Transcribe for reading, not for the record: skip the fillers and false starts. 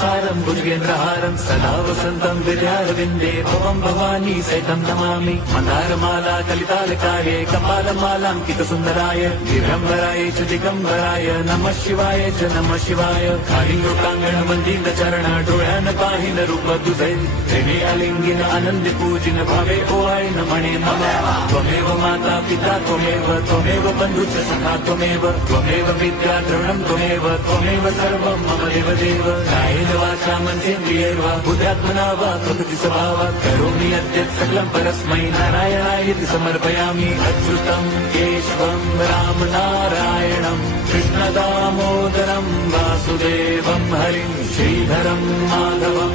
सारं भुजगेन्द्रहारं सदा वसन्तं विद्यारविन्दे भवं भवानी सहितं नमामि मन्दारमाला कलितालकाये कपालमालाङ्कितसुन्दराय दिगम्बराय च दिगम्बराय नमः शिवाय च नमः शिवाय कालिङ्गोटाङ्गण वन्दित चरण डोळ्यान पाहिन रूप तुझे प्रेमे अलिंगिन आनंद पूजिन भावे ओवाळीन म्हणे मम त्वमेव माता पिता त्वमेव बन्धुश्च सखा त्वमेव विद्या द्रविणं त्वमेव सर्वं मम देव कायेन वाचा मनसेन्द्रियैर्वा बुद्ध्यात्मना वा प्रकृति स्वभावात् करोमि यद्यत् सकलं परस्मै नारायणायति समर्पयामि अच्युतं केशवं राम नारायणं कृष्णदामोदरं वासुदेवं हरिं श्रीधरं माधवं